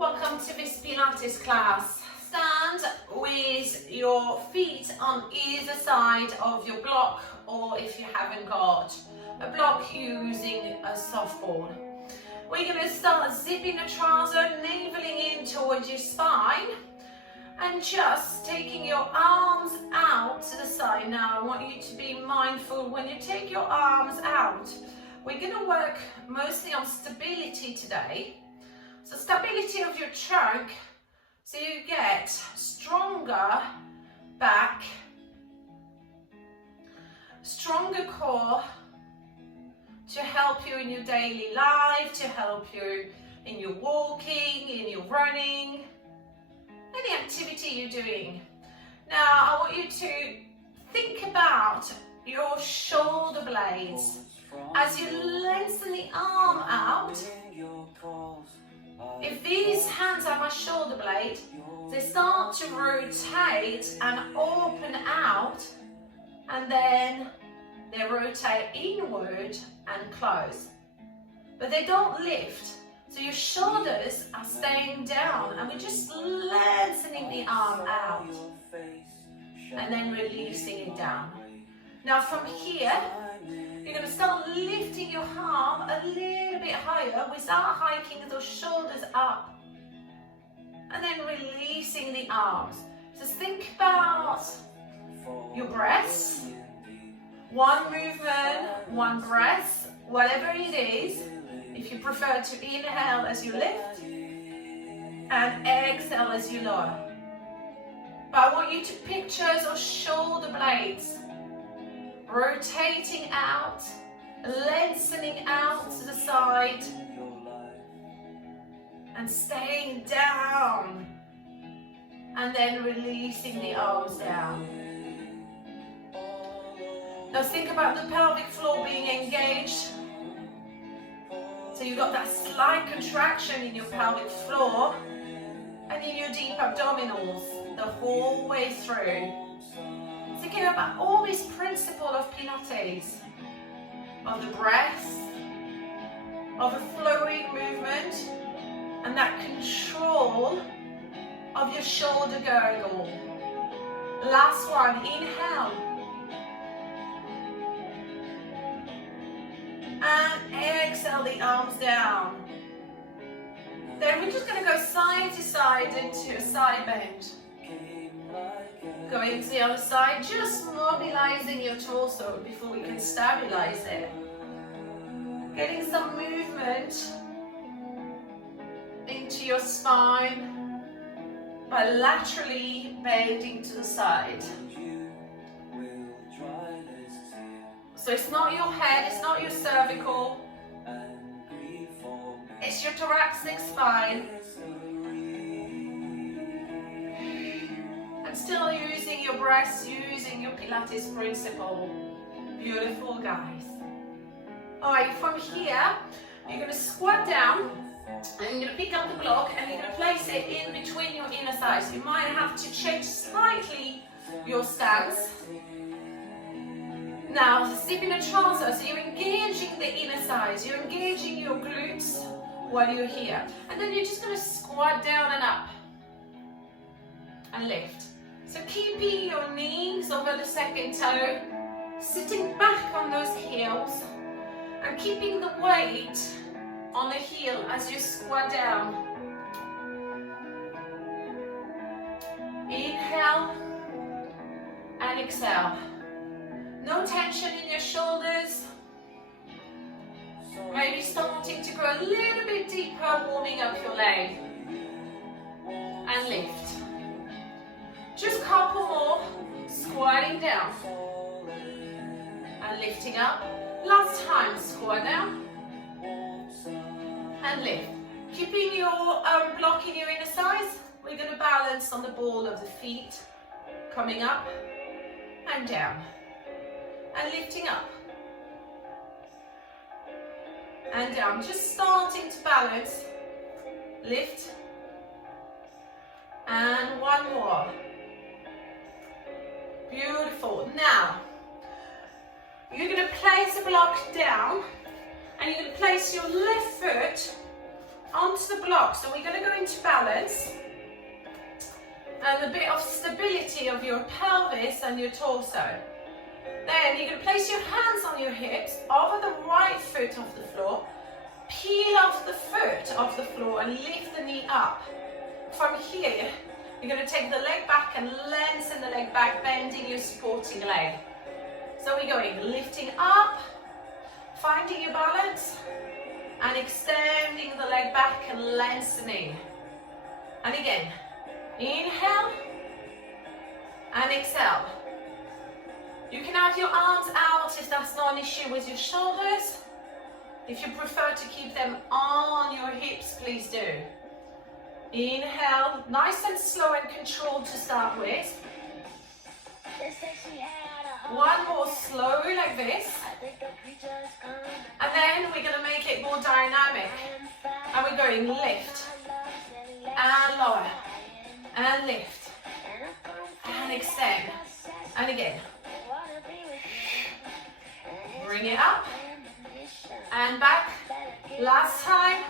Welcome to this Pilates class. Stand with your feet on either side of your block, or if you haven't got a block, using a softball. We're going to start zipping the trouser, naveling in towards your spine, and just taking your arms out to the side. Now I want you to be mindful when you take your arms out. We're going to work mostly on stability today. So stability of your trunk, so you get stronger back, stronger core, to help you in your daily life, to help you in your walking, in your running, any activity you're doing. Now I want you to think about your shoulder blades. As you lengthen the arm out, if these hands are my shoulder blade, they start to rotate and open out, and then they rotate inward and close. But they don't lift, so your shoulders are staying down, and we're just lengthening the arm out and then releasing it down. Now from here, you're going to start lifting your arm a little bit higher without hiking those shoulders up, and then releasing the arms. So think about your breaths, one movement, one breath, whatever it is. If you prefer to inhale as you lift and exhale as you lower. But I want you to picture those shoulder blades rotating out, lengthening out to the side, and staying down, and then releasing the arms down. Now think about the pelvic floor being engaged. So you've got that slight contraction in your pelvic floor and in your deep abdominals the whole way through. Thinking about all this principle of Pilates, of the breath, of the flowing movement, and that control of your shoulder girdle. Last one, inhale. And exhale the arms down. Then we're just going to go side to side into a side bend. Going to the other side, just mobilizing your torso before we can stabilize it. Getting some movement into your spine by laterally bending to the side. So it's not your head, it's not your cervical, it's your thoracic spine. And still using your breath, using your Pilates principle. Beautiful, guys. Alright, from here, you're going to squat down, and you're going to pick up the block, and you're going to place it in between your inner thighs. You might have to change slightly your stance. Now, zipping the trouser, so you're engaging the inner thighs, you're engaging your glutes while you're here. And then you're just going to squat down and up, and lift. So keeping your knees over the second toe, sitting back on those heels, and keeping the weight on the heel as you squat down. Inhale and exhale. No tension in your shoulders. Maybe starting to go a little bit deeper, warming up your leg. And lift. Just a couple more, squatting down and lifting up. Last time, squat down and lift. Keeping your block in your inner thighs, we're going to balance on the ball of the feet, coming up and down and lifting up and down. Just starting to balance, lift, and one more. Beautiful. Now, you're going to place the block down, and you're going to place your left foot onto the block. So we're going to go into balance and a bit of stability of your pelvis and your torso. Then you're going to place your hands on your hips, over the right foot off the floor, peel off the foot off the floor and lift the knee up. From here, you're going to take the leg back and lengthen the leg back, bending your supporting leg. So we're going lifting up, finding your balance, and extending the leg back and lengthening. And again, inhale and exhale. You can have your arms out if that's not an issue with your shoulders. If you prefer to keep them on your hips, please do. Inhale, nice and slow and controlled to start with. One more slow like this. And then we're going to make it more dynamic. And we're going lift and lower and lift and extend. And again. Bring it up and back. Last time.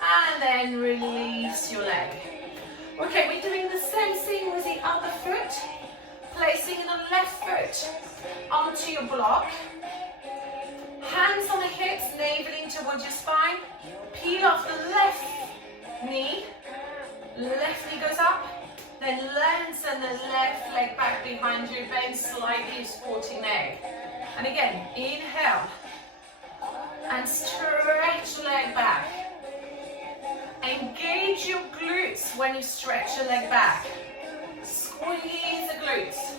And then release your leg. Okay, we're doing the same thing with the other foot. Placing the left foot onto your block. Hands on the hips, naveling towards your spine. Peel off the left knee. Left knee goes up. Then lengthen the left leg back behind you. Bend slightly, supporting leg. And again, inhale. And stretch the leg back. Engage your glutes when you stretch your leg back. Squeeze the glutes.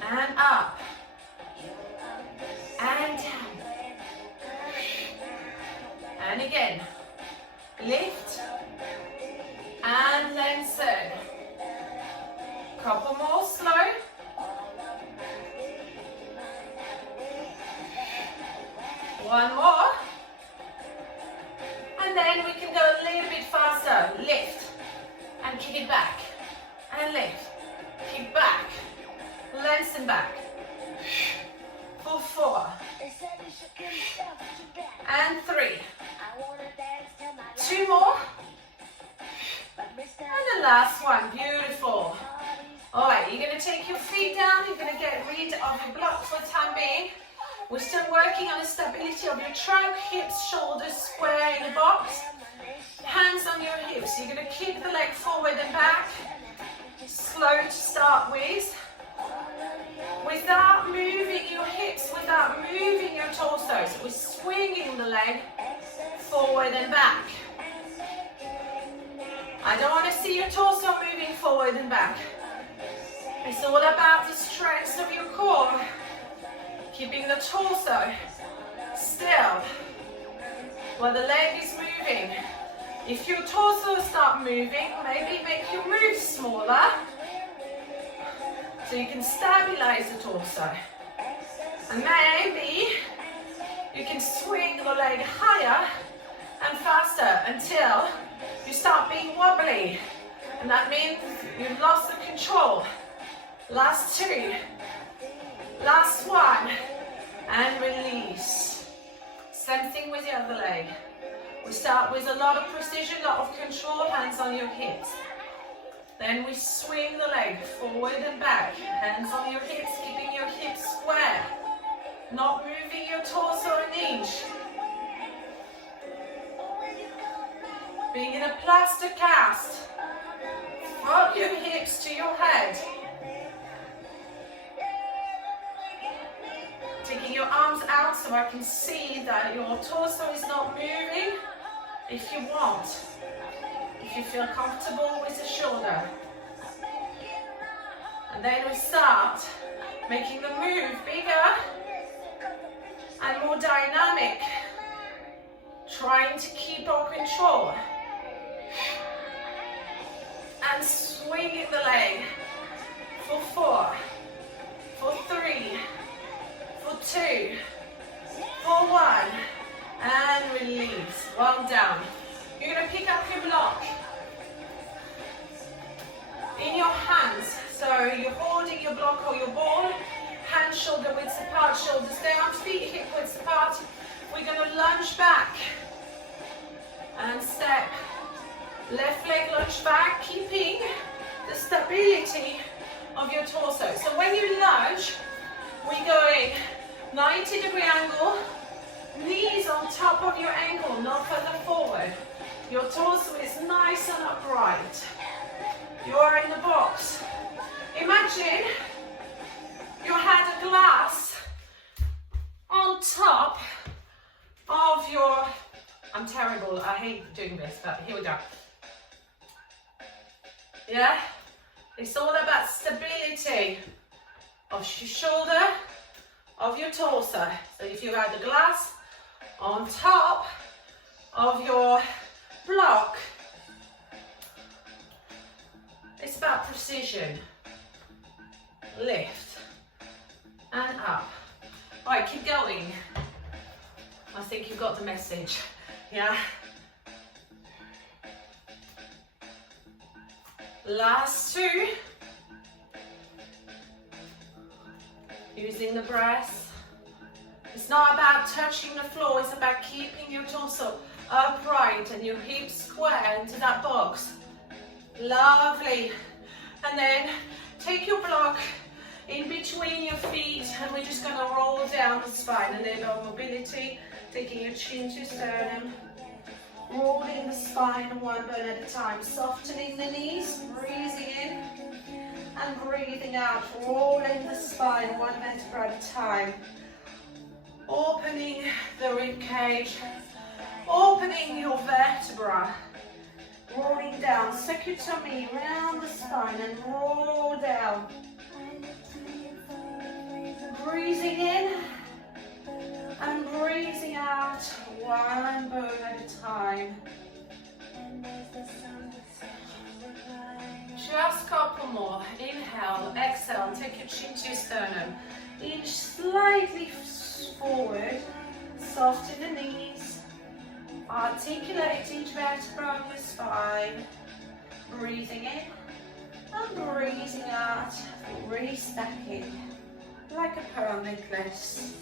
And up. And down. And again. Lift. And lengthen. Couple more slow. One more. And then we can go a little bit faster. Lift. And kick it back. And lift. Kick back. Lengthen back. For 4. And 3. 2 more. And the last one. Beautiful. Alright, you're going to take your feet down. You're going to get rid of your block for the time being. We're still working on the stability of your trunk, hips, shoulders square in the box. Hands on your hips. You're going to kick the leg forward and back. Slow to start with. Without moving your hips, without moving your torso. So we're swinging the leg forward and back. I don't want to see your torso moving forward and back. It's all about the strength of your core. Keeping the torso still while the leg is moving. If your torso starts moving, maybe make your moves smaller so you can stabilize the torso. And maybe you can swing the leg higher and faster until you start being wobbly. And that means you've lost the control. Last 2. Last 1. And release. Same thing with the other leg. We start with a lot of precision, a lot of control, hands on your hips. Then we swing the leg forward and back. Hands on your hips, keeping your hips square. Not moving your torso an inch. Being in a plaster cast. Drop your hips to your head. Taking your arms out so I can see that your torso is not moving. If you want. If you feel comfortable with the shoulder. And then we start making the move bigger and more dynamic. Trying to keep our control. And swinging the leg for 4, for 3, for 2, for 1, and release. Well done. You're going to pick up your block in your hands. So you're holding your block or your ball, hands shoulder width apart, shoulders down, feet hip width apart. We're going to lunge back stability of your torso. So when you lunge, we go in 90-degree angle, knees on top of your ankle, not further forward. Your torso is nice and upright. You are in the box. Imagine you had a glass on top of your, I'm terrible, I hate doing this, but here we go. Yeah? It's all about stability of your shoulder, of your torso. So if you had the glass on top of your block, it's about precision. Lift and up. All right, keep going. I think you got the message. Yeah? Last two. Using the breath. It's not about touching the floor, it's about keeping your torso upright and your hips square into that box. Lovely. And then take your block in between your feet and we're just going to roll down the spine. A little mobility, taking your chin to sternum. Rolling the spine one bone at a time, softening the knees, breathing in and breathing out, rolling the spine one vertebra at a time, opening the rib cage, opening your vertebra, rolling down, suck your tummy around the spine and roll down, breathing in and breathing out, one bone at a time. Just a couple more. Inhale, exhale, take your chin to your sternum. Inch slightly forward, soften the knees. Articulate each vertebra on your spine. Breathing in and breathing out, restacking like a pearl necklace.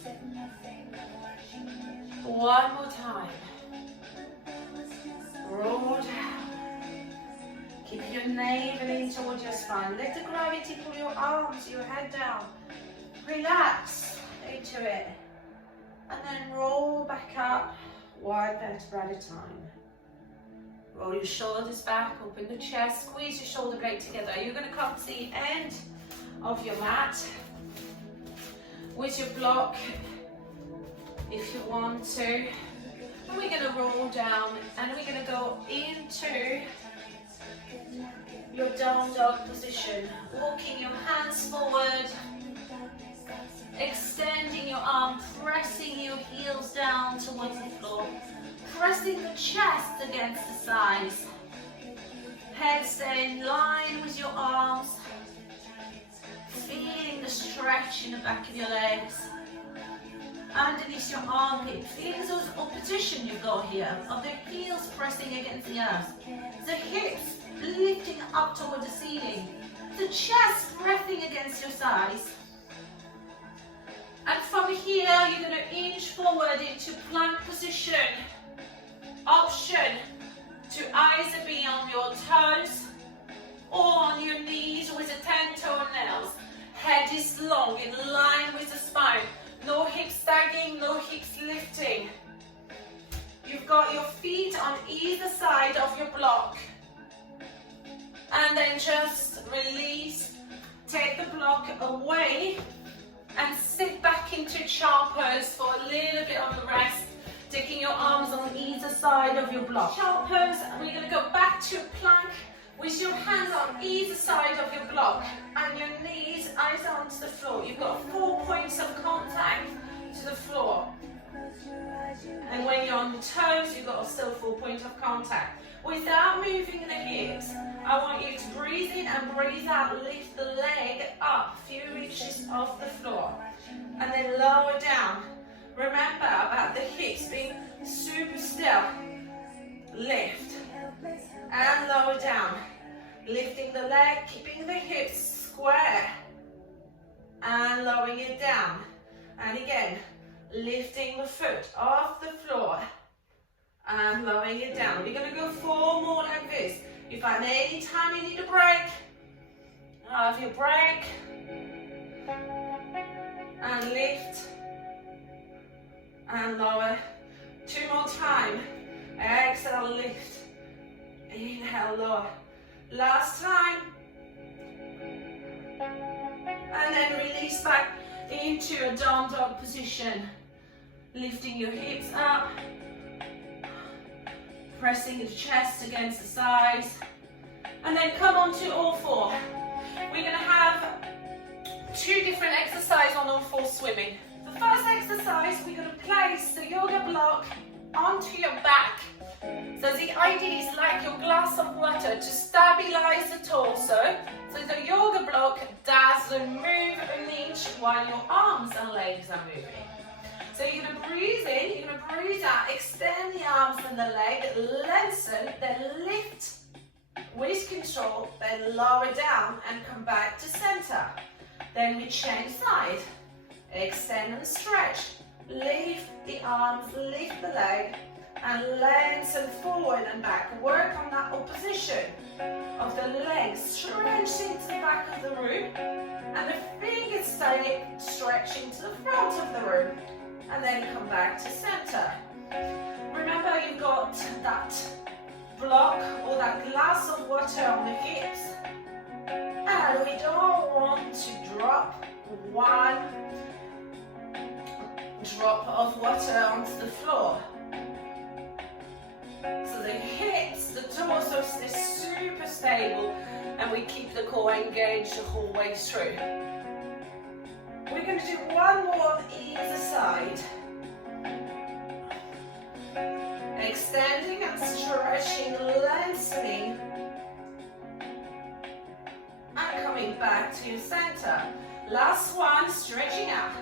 One more time. Roll down. Keep your navel in towards your spine. Let the gravity pull your arms, your head down. Relax into it. And then roll back up, one vertebra at a time. Roll your shoulders back, open the chest, squeeze your shoulder blade together. You're going to come to the end of your mat with your block if you want to. And we're going to roll down and we're going to go into your down dog position. Walking your hands forward, extending your arm, pressing your heels down towards the floor, pressing the chest against the sides. Head stay in line with your arms, feeling the stretch in the back of your legs. Underneath your armpit, feeling those opposition you've got here of the heels pressing against the earth, the hips lifting up toward the ceiling, the chest pressing against your thighs. And from here, you're going to inch forward into plank position. Option to either be on your toes or on your knees with the 10 toenails. Head is long, in line with the spine. No hips sagging, no hips lifting. You've got your feet on either side of your block. And then just release, take the block away and sit back into child pose for a little bit of a rest. Taking your arms on either side of your block. Child pose, and we're going to go back to plank with your hands on either side of your block and your knees eyes onto the floor. You've got 4 points of contact to the floor. And when you're on the toes, you've got still 4 points of contact. Without moving the hips, I want you to breathe in and breathe out. Lift the leg up a few inches off the floor and then lower down. Remember about the hips being super still. Lift and lower down. Lifting the leg, keeping the hips square and lowering it down. And again, lifting the foot off the floor and lowering it down. We're going to go 4 more like this. If at any time you need a break, Have your break. And lift. And lower. 2 more time. Exhale, lift. Inhale, lower. Last time. And then release back into a down dog position. Lifting your hips up. Pressing the chest against the sides. And then come on to all four. We're going to have 2 different exercises on all four swimming. The first exercise, we're going to place the yoga block onto your back. So the idea is like your glass of water to stabilize the torso. So the yoga block doesn't move an inch while your arms and legs are moving. So you're going to breathe in, you're going to breathe out, extend the arms and the leg, lengthen, then lift with control, then lower down and come back to center. Then we change side, extend and stretch, lift the arms, lift the leg, and lengthen forward and back. Work on that opposition of the legs, stretching to the back of the room, and the fingers stay stretching to the front of the room, and then come back to center. Remember, you've got that block or that glass of water on the hips, and we don't want to drop one drop of water onto the floor. So the hips, the torso is super stable, and we keep the core engaged the whole way through. We're going to do one more on either side. Extending and stretching, lengthening, and coming back to your center. Last one, stretching out.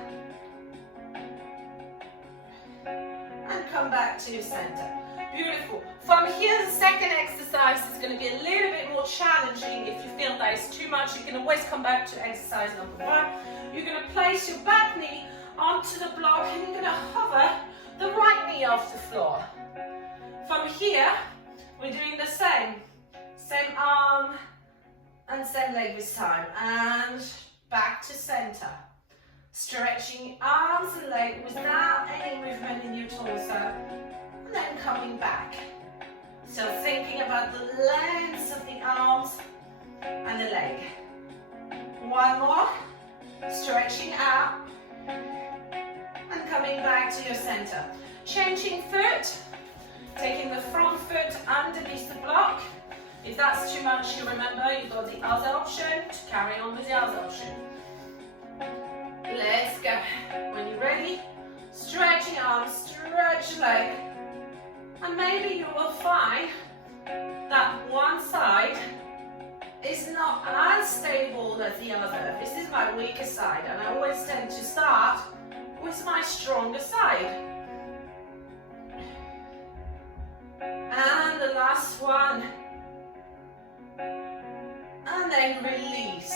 And come back to your center. Beautiful. From here, the second exercise is going to be a little bit more challenging. If you feel that it's too much, you can always come back to exercise number 1. You're going to place your back knee onto the block, and you're going to hover the right knee off the floor. From here, we're doing the same. Same arm and same leg this time. And back to center. Stretching arms and legs without any movement in your torso. And then coming back. So thinking about the length of the arms and the leg. One more. Stretching out. And coming back to your center. Changing foot. Taking the front foot underneath the block. If that's too much, you remember you've got the other option to carry on with the other option. Let's go. When you're ready, stretch your arms, stretch your leg. And maybe you will find that one side is not as stable as the other. This is my weaker side, and I always tend to start with my stronger side. And the last one. And then release.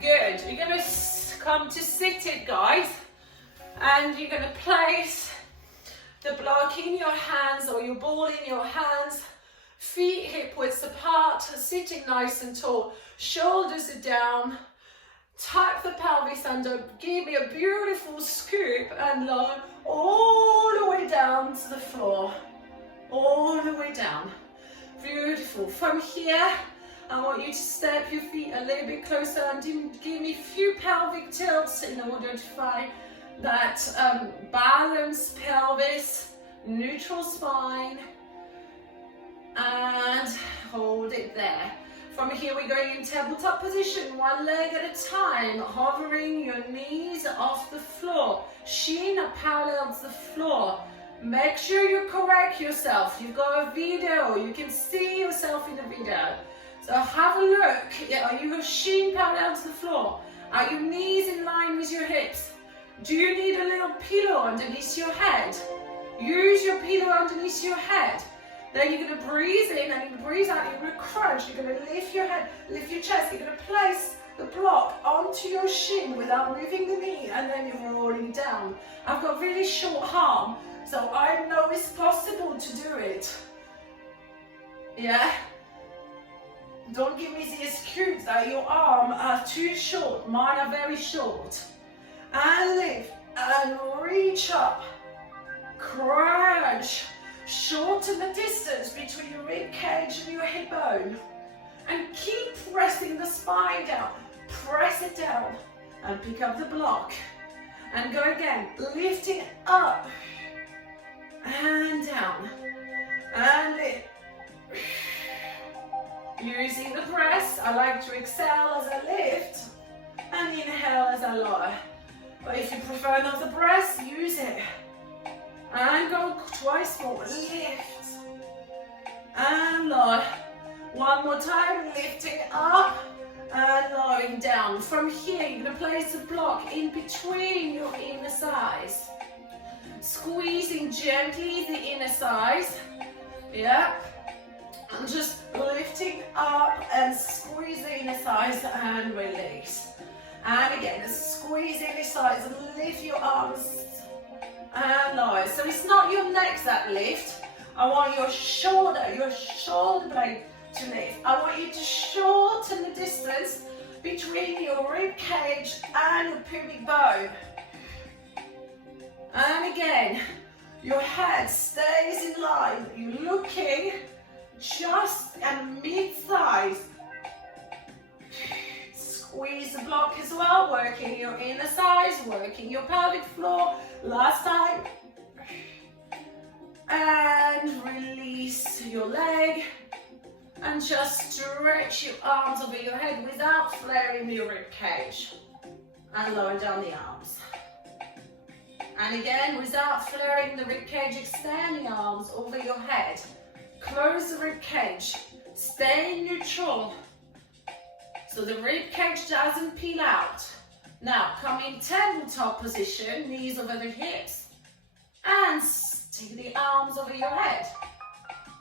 Good. You're going to come to seated, guys. And you're going to place the block in your hands or your ball in your hands. Feet hip width apart. Sitting nice and tall. Shoulders are down. Tuck the pelvis under. Give me a beautiful scoop and lower all the way down to the floor. All the way down. Beautiful. From here, I want you to step your feet a little bit closer and give me a few pelvic tilts in order to find that balanced pelvis, neutral spine, and hold it there. From here, we're going in tabletop position, one leg at a time, hovering your knees off the floor, shin parallels the floor. Make sure you correct yourself. You've got a video, you can see yourself in the video. So have a look. Are you shin parallel to the floor? Are your knees in line with your hips? Do you need a little pillow underneath your head? Use your pillow underneath your head. Then you're going to breathe in and you're going to breathe out. You're going to crunch. You're going to lift your head, lift your chest. You're going to place the block onto your shin without moving the knee, and then you're rolling down. I've got really short arm, so I know it's possible to do it. Yeah? Don't give me the excuse that your arms are too short. Mine are very short. And lift and reach up. Crunch. Shorten the distance between your rib cage and your hip bone. And keep pressing the spine down. Press it down. And pick up the block. And go again. Lifting up. And down. And lift. Using the press, I like to exhale as I lift. And inhale as I lower. But if you prefer not the press, use it. And go twice more. Lift. And lower. One more time. Lifting up. And lowering down. From here, you're going to place a block in between your inner thighs. Squeezing gently the inner thighs. Yeah. And just lifting up and squeeze the inner thighs and release. And again, squeeze the inner thighs and lift your arms and lower. So it's not your neck that lift. I want your shoulder blade to lift. I want you to shorten the distance between your rib cage and your pubic bone. And again, your head stays in line. You're looking just at mid-thighs. Squeeze the block as well, working your inner thighs, working your pelvic floor. Last time. And release your leg. And just stretch your arms over your head without flaring your rib cage. And lower down the arms. And again, without flaring the rib cage, extend the arms over your head. Close the rib cage. Stay neutral. So the rib cage doesn't peel out. Now, come in tabletop position, knees over the hips. And stick the arms over your head.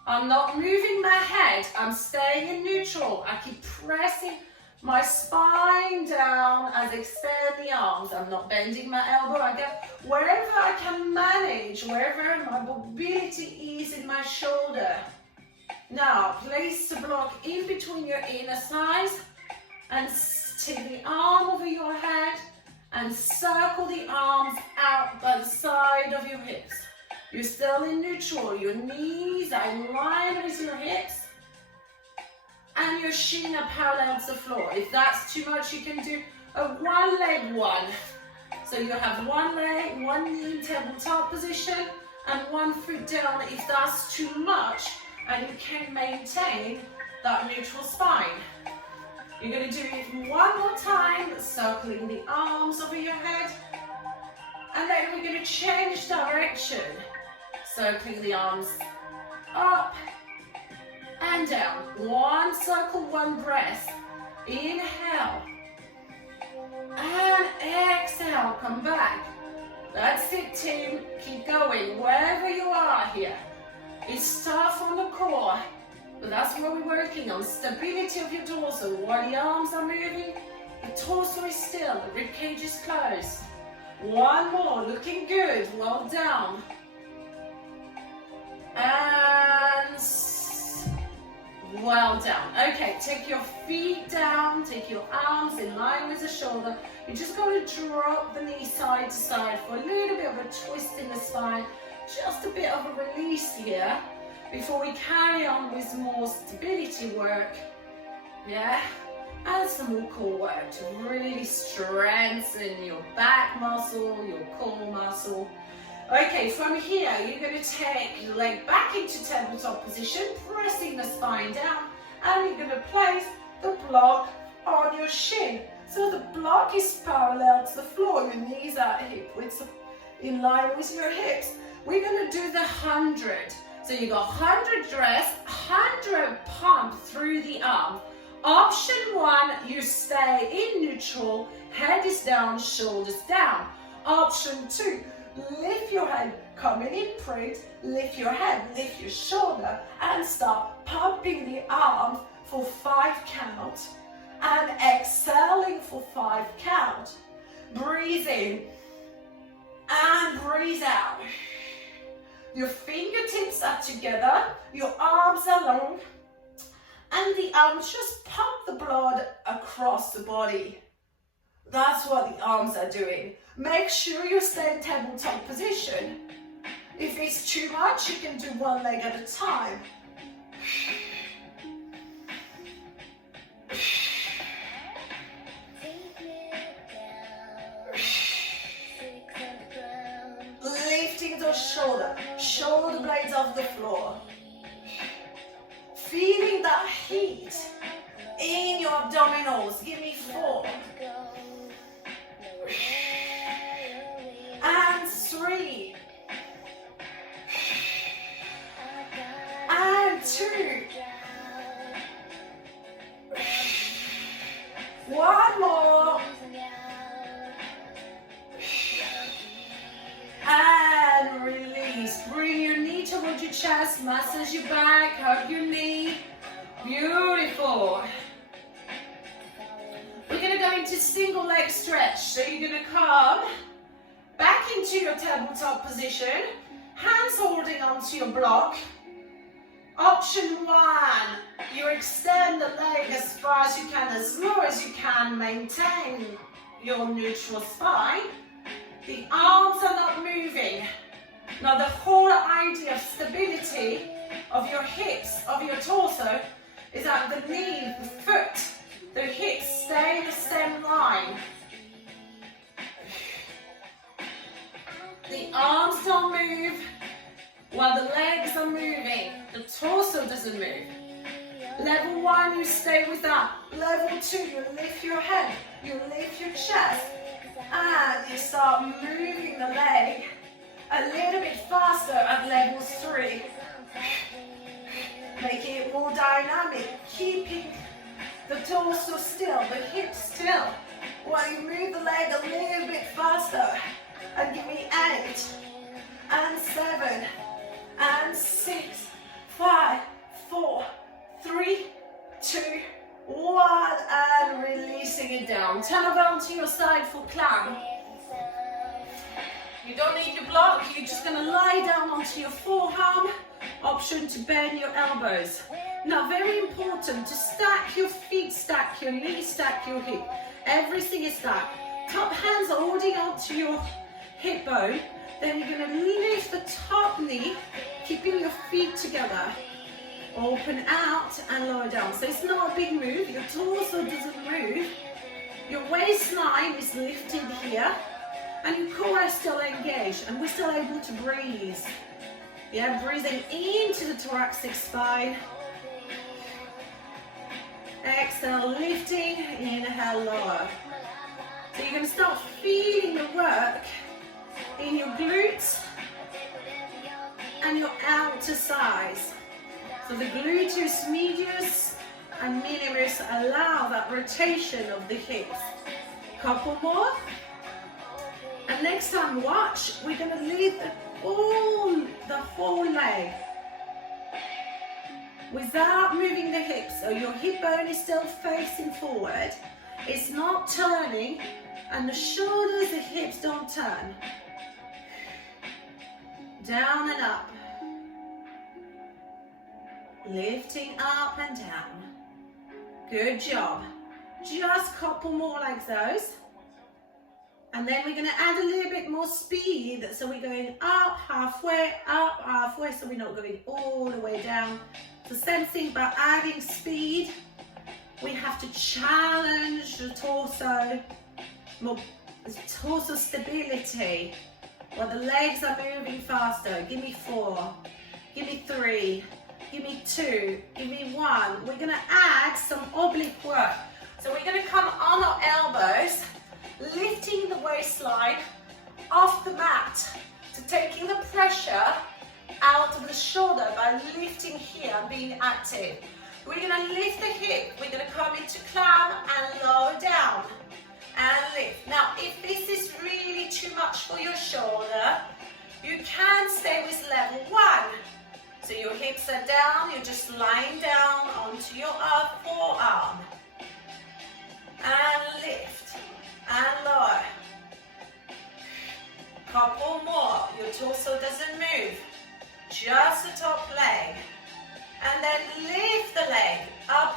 I'm not moving my head. I'm staying in neutral. I keep pressing my spine down as I extend the arms. I'm not bending my elbow. I get wherever I can manage, wherever my mobility is in my shoulder. Now, place the block in between your inner thighs and take the arm over your head and circle the arms out by the side of your hips. You're still in neutral. Your knees are in line with your hips. And your shin are parallel to the floor. If that's too much, you can do a one leg one. So you have one leg, one knee in tabletop position, and one foot down if that's too much, and you can maintain that neutral spine. You're going to do it one more time, circling the arms over your head, and then we're going to change direction, circling the arms up and down. One circle, one breath. Inhale. And exhale. Come back. That's it, team. Keep going. Wherever you are here. It's tough on the core, but that's what we're working on. Stability of your torso. While the arms are moving, the torso is still. The rib cage is closed. One more. Looking good. Well done. And well done. Okay, take your feet down, take your arms in line with the shoulder. You're just going to drop the knee side to side for a little bit of a twist in the spine. Just a bit of a release here before we carry on with more stability work. Yeah, and some more core work to really strengthen your back muscle, your core muscle. Okay, from here, you're going to take your leg back into tabletop position, pressing the spine down, and you're going to place the block on your shin. So the block is parallel to the floor, your knees are hip width in line with your hips. We're going to do the 100. So you got 100 dress, 100 pump through the arm. Option 1, you stay in neutral, head is down, shoulders down. Option 2, lift your head, coming in print, lift your head, lift your shoulder, and start pumping the arm for 5 count, and exhaling for 5 count. Breathe in, and breathe out. Your fingertips are together, your arms are long, and the arms just pump the blood across the body. That's what the arms are doing. Make sure you stay in tabletop position. If it's too much, you can do one leg at a time. Lifting those shoulder blades off the floor. Feeling that heat in your abdominals. Give me 4. And 3. And 2. One more. And release. Bring your knee towards your chest, massage your back, hug your knee. Beautiful. We're going to go into single leg stretch. So you're going to come back into your tabletop position, hands holding onto your block. Option 1, you extend the leg as far as you can, as low as you can, maintain your neutral spine. The arms are not moving. Now the whole idea of stability of your hips, of your torso, is that the knee, the foot, the hips stay in the same line. The arms don't move while the legs are moving. The torso doesn't move. Level 1, you stay with that. Level 2, you lift your head, you lift your chest, and you start moving the leg a little bit faster at level 3. Making it more dynamic, keeping the torso still, the hips still, while you move the leg a little bit faster. And give me 8, and 7, and 6, 5, 4, 3, 2, 1, and releasing it down. Turn over onto your side for climb. You don't need your block, you're just going to lie down onto your forearm. Option to bend your elbows. Now, very important to stack your feet, stack your knees, stack your hip. Everything is stacked. Top hands are holding onto your hip bone. Then you're going to lift the top knee, keeping your feet together. Open out and lower down. So it's not a big move. Your torso doesn't move. Your waistline is lifted here. And your core is still engaged. And we're still able to breathe. Yeah, breathing into the thoracic spine. Exhale, lifting. Inhale, lower. So you're going to start feeling the work in your glutes and your outer thighs. So the gluteus medius and minimus allow that rotation of the hips. Couple more. And next time, watch, we're going to lift the whole leg without moving the hips. So your hip bone is still facing forward. It's not turning, and the shoulders, the hips don't turn. Down and up. Lifting up and down. Good job. Just a couple more like those. And then we're going to add a little bit more speed. So we're going up halfway, so we're not going all the way down. The same thing, but adding speed. We have to challenge the torso, more torso stability, while the legs are moving faster. Give me 4, give me 3, give me 2, give me 1. We're going to add some oblique work. So we're going to come on our elbows, lifting the waistline off the mat, to taking the pressure out of the shoulder by lifting here and being active. We're going to lift the hip, we're going to come into climb and lower down and lift. Now, if this is really too much for your shoulder, you can stay with level 1. So your hips are down, you're just lying down onto your forearm. And lift and lower. Couple more, your torso doesn't move, just the top leg. And then lift the leg up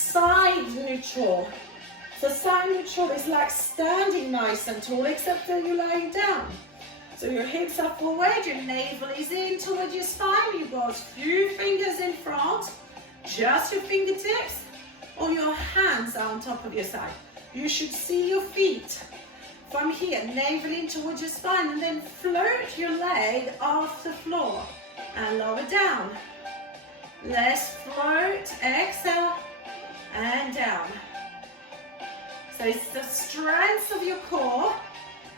side neutral. So side neutral is like standing nice and tall, except that you're lying down. So your hips are forward, your navel is in towards your spine. You've got a few fingers in front, just your fingertips, or your hands are on top of your side. You should see your feet from here, navel in towards your spine, and then float your leg off the floor and lower down. Let's float, exhale, and down. So it's the strength of your core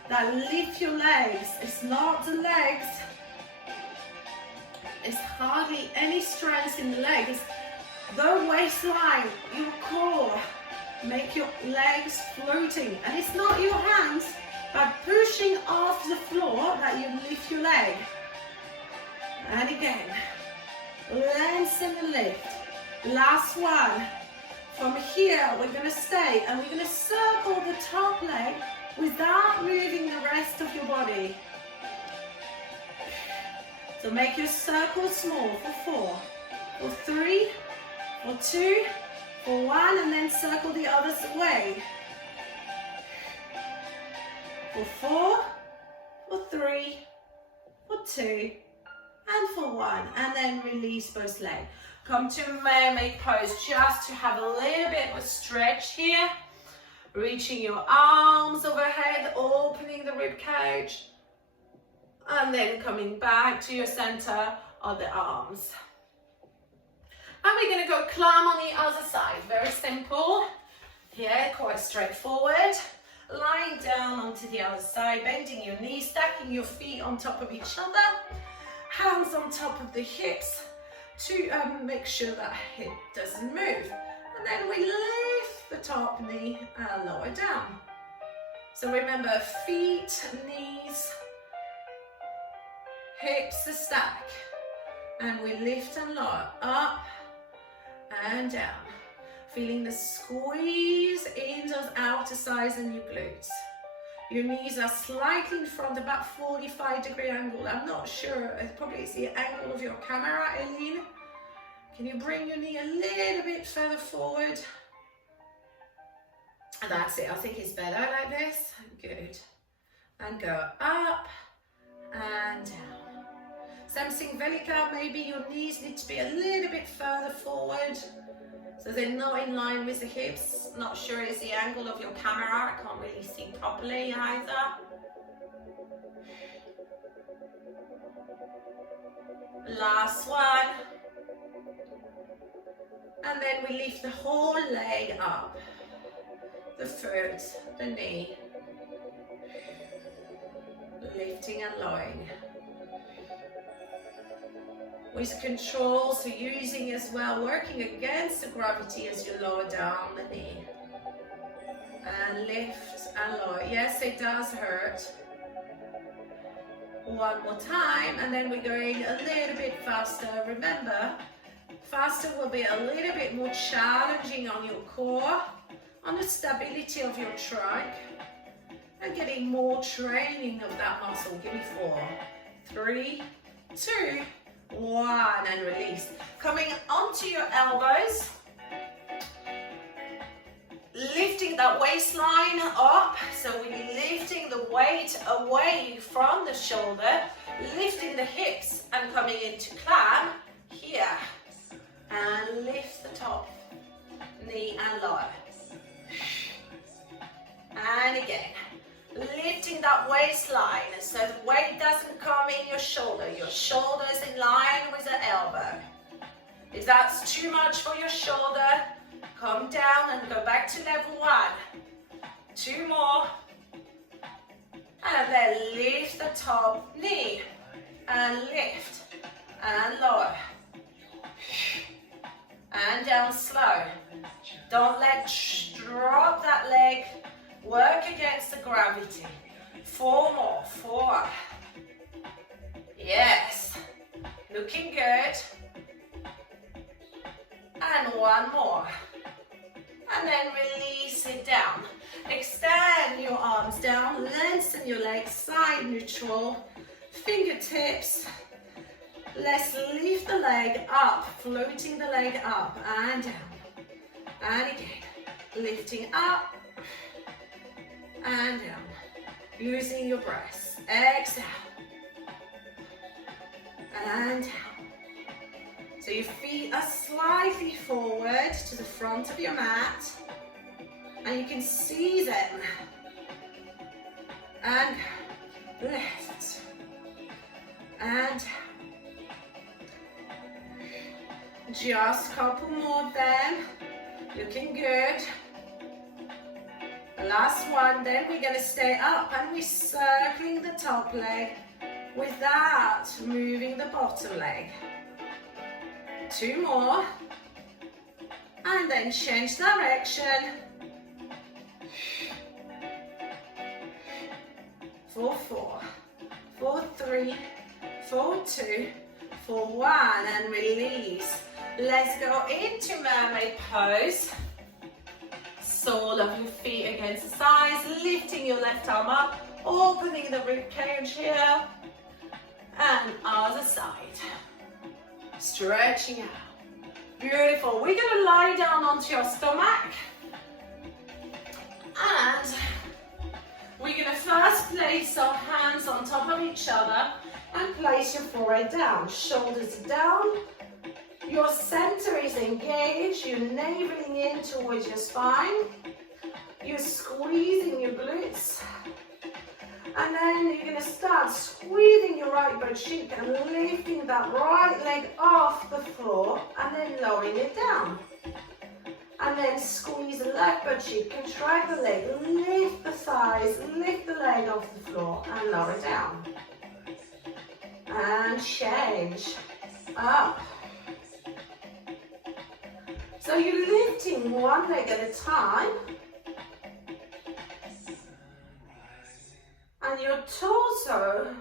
that lift your legs. It's not the legs. It's hardly any strength in the legs. The waistline, your core, make your legs floating. And it's not your hands, but pushing off the floor that you lift your leg. And again, lengthen and lift. Last one. From here, we're going to stay and we're going to circle the top leg without moving the rest of your body. So make your circle small for 4, for 3, for 2, for 1, and then circle the others way. For 4, for 3, for 2, and for 1, and then release both legs. Come to mermaid pose just to have a little bit of a stretch here. Reaching your arms overhead, opening the rib cage, and then coming back to your center of the arms. And we're going to go climb on the other side. Very simple. Here, quite straightforward. Lying down onto the other side, bending your knees, stacking your feet on top of each other. Hands on top of the hips to make sure that hip doesn't move. And then we lift the top knee and lower down. So remember, feet, knees, hips a stack. And we lift and lower, up and down. Feeling the squeeze in those outer thighs and your glutes. Your knees are slightly in front, about 45-degree angle. I'm not sure, it probably is the angle of your camera, Eileen. Can you bring your knee a little bit further forward? That's it, I think it's better like this. Good. And go up and down. Something Velika, maybe your knees need to be a little bit further forward. So they're not in line with the hips. Not sure it's the angle of your camera. I can't really see properly either. Last one. And then we lift the whole leg up. The foot, the knee. Lifting and lowering. With control, so using as well, working against the gravity as you lower down the knee. And lift and lower. Yes, it does hurt. One more time, and then we're going a little bit faster. Remember, faster will be a little bit more challenging on your core, on the stability of your trunk, and getting more training of that muscle. Give me 4, 3, 2, 1, and release. Coming onto your elbows, lifting that waistline up, so we're lifting the weight away from the shoulder, lifting the hips and coming into climb here, and lift the top knee and lower, and again. Lifting that waistline so the weight doesn't come in your shoulders in line with the elbow. If that's too much for your shoulder, come down and go back to level 1. 2 more. And then lift the top knee and lift and lower. And down slow. Don't drop that leg. Work against the gravity. 4 more. 4. Yes. Looking good. And 1 more. And then release it down. Extend your arms down. Lengthen your legs. Side neutral. Fingertips. Let's lift the leg up. Floating the leg up and down. And again, lifting up and down, using your breath. Exhale. And down. So your feet are slightly forward to the front of your mat, and you can see them. And lift. And just a couple more then. Looking good. The last one, then we're going to stay up and we're circling the top leg without moving the bottom leg. 2 more. And then change direction. 4, 4, 4, 3, 4, 2, 4, 1, and release. Let's go into mermaid pose. Sole of your feet against the sides, lifting your left arm up, opening the rib cage here, and other side. Stretching out. Beautiful. We're going to lie down onto your stomach, and we're going to first place our hands on top of each other and place your forehead down, shoulders down. Your center is engaged, you're naveling in towards your spine. You're squeezing your glutes. And then you're going to start squeezing your right butt cheek and lifting that right leg off the floor and then lowering it down. And then squeeze the left butt cheek, contract the leg, lift the thighs, lift the leg off the floor and lower it down. And change up. So you're lifting one leg at a time. And your torso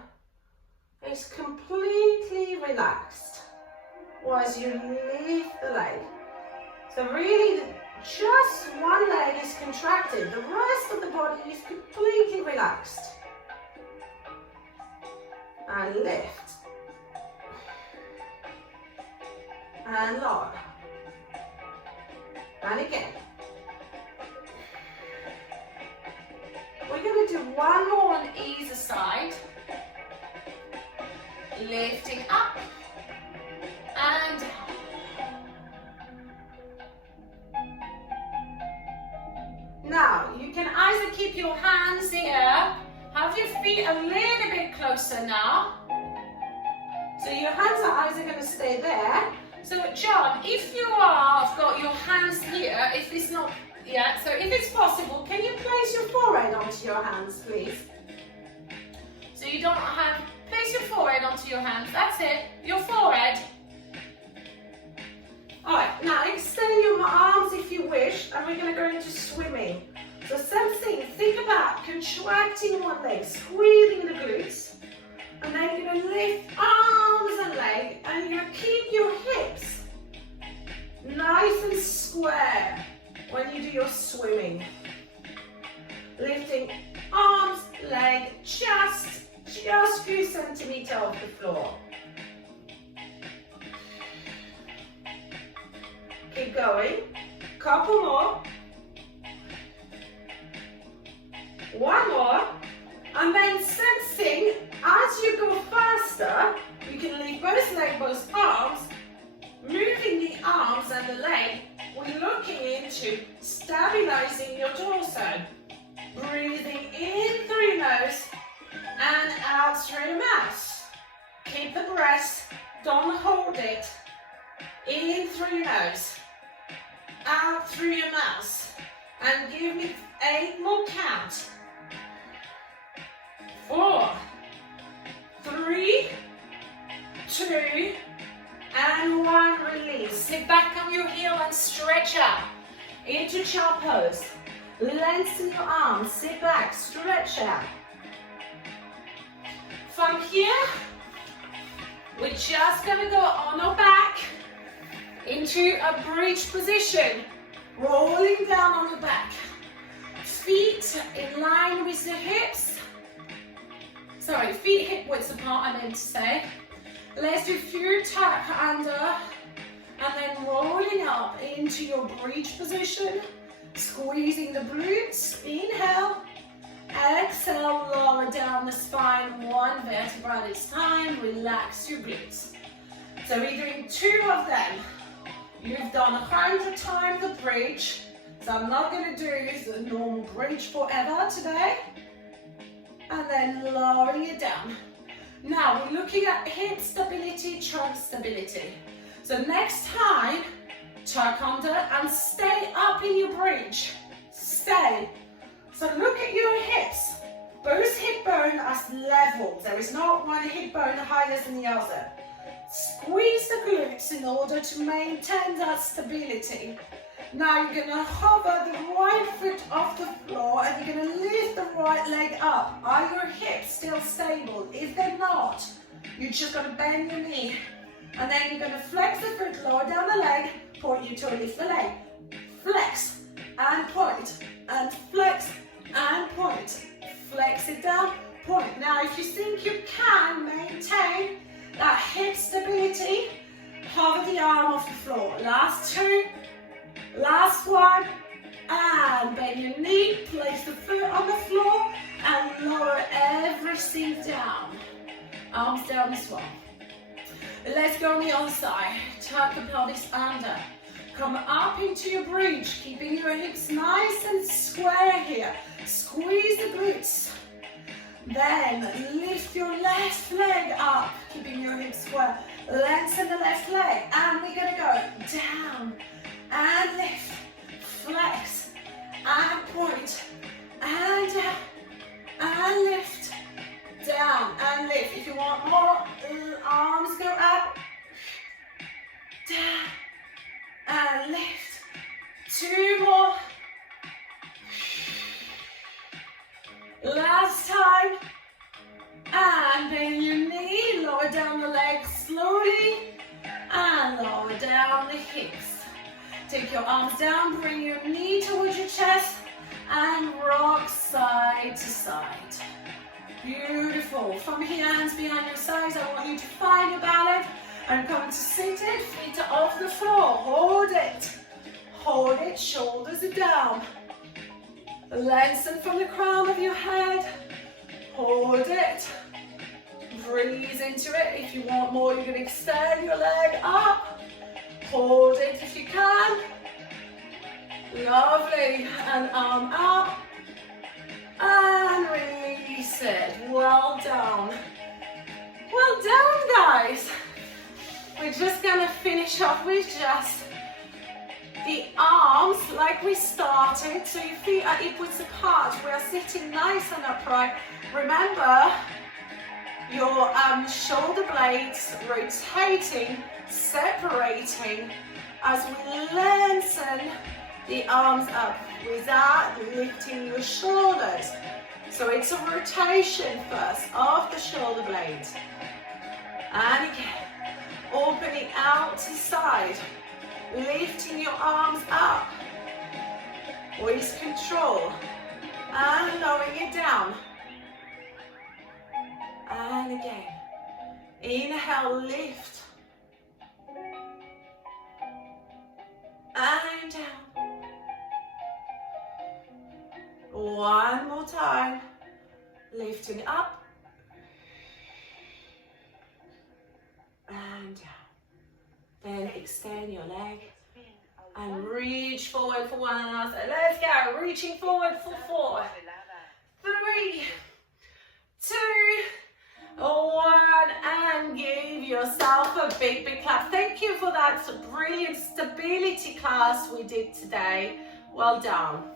is completely relaxed whilst you lift the leg. So really, just one leg is contracted. The rest of the body is completely relaxed. And lift. And lower. And again. We're going to do one more on either side. Lifting up and down. Now, you can either keep your hands here, have your feet a little bit closer now. So your hands are either going to stay there. So John, if you have got your hands here, if it's not, yeah, so if it's possible, can you place your forehead onto your hands, please? So you don't have, place your forehead onto your hands, that's it, your forehead. Alright, now extend your arms if you wish, and we're going to go into swimming. So same thing, think about contracting one leg, squeezing the glutes, and then you're going to lift arms and leg, and you're going to keep your hips nice and square when you do your swimming. Lifting arms, leg, just a few centimeters off the floor. Keep going. Couple more. One more. And then sensing, as you go faster, you can leave both legs, both arms, moving the arms and the leg. We're looking into stabilizing your torso. Breathing in through your nose and out through your mouth. Keep the breath, don't hold it. In through your nose, out through your mouth. And give me 8 more counts. 4, 3, 2, and 1. Release. Sit back on your heel and stretch out into child pose. Lengthen your arms. Sit back. Stretch out. From here, we're just going to go on our back into a bridge position. Rolling down on the back. Feet in line with the hips. Sorry, feet hip width apart, I meant to say. Let's do a few tap under And then rolling up into your bridge position, squeezing the glutes. Inhale, exhale, lower down the spine, one vertebra at a time, relax your glutes. So we're doing 2 of them. You've done 100 times the bridge, so I'm not going to do the normal bridge forever today. And then lowering it down. Now we're looking at hip stability, trunk stability. So next time, tuck under and stay up in your bridge. Stay. So look at your hips. Both hip bones are level. There is not one hip bone higher than the other. Squeeze the glutes in order to maintain that stability. Now you're going to hover the right foot off the floor and you're going to lift the right leg up. Are your hips still stable? If they're not, you're just going to bend your knee. And then you're going to flex the foot, lower down the leg, point you to lift the leg. Flex and point, and flex and point. Flex it down, point. Now if you think you can maintain that hip stability, hover the arm off the floor. Last 2, last 1, and bend your knee, place the foot on the floor, and lower everything down. Arms down as well. Let's go on the other side. Tuck the pelvis under. Come up into your bridge, keeping your hips nice and square here. Squeeze the glutes. Then lift your left leg up, keeping your hips square. Lengthen the left leg. And we're going to go down and lift. Flex and point. And down and lift. Down and lift. If you want more, arms go up. Down and lift. 2 more. Last time. And bend your knee, lower down the leg slowly, and lower down the hips. Take your arms down, bring your knee towards your chest, and rock side to side. Beautiful. From here, hands behind your sides, I want you to find your balance and come to seated, feet are off the floor. Hold it, shoulders are down. Lengthen from the crown of your head. Hold it. Breathe into it. If you want more, you're going to extend your leg up. Hold it if you can. Lovely. And arm up. And release it. Well done. Well done, guys. We're just going to finish off with just the arms like we started. So your feet are equals apart. We are sitting nice and upright. Remember, your shoulder blades rotating, separating as we lengthen the arms up without lifting your shoulders. So it's a rotation first of the shoulder blades. And again, opening out to side, lifting your arms up with control and lowering it down. And again, inhale, lift, and down. One more time, lifting up, and down. Then extend your leg and reach forward for one another. Let's go, reaching forward for 4, 3, 2, 1, and give yourself a big, big clap. Thank you for that brilliant stability class we did today. Well done.